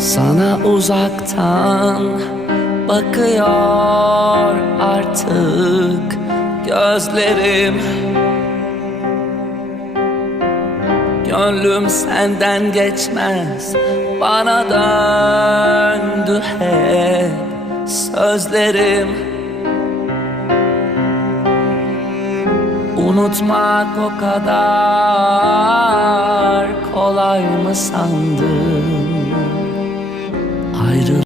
Sana uzaktan bakıyor artık gözlerim Gönlüm senden geçmez bana döndü hep sözlerim Unutmak o kadar kolay mı sandın?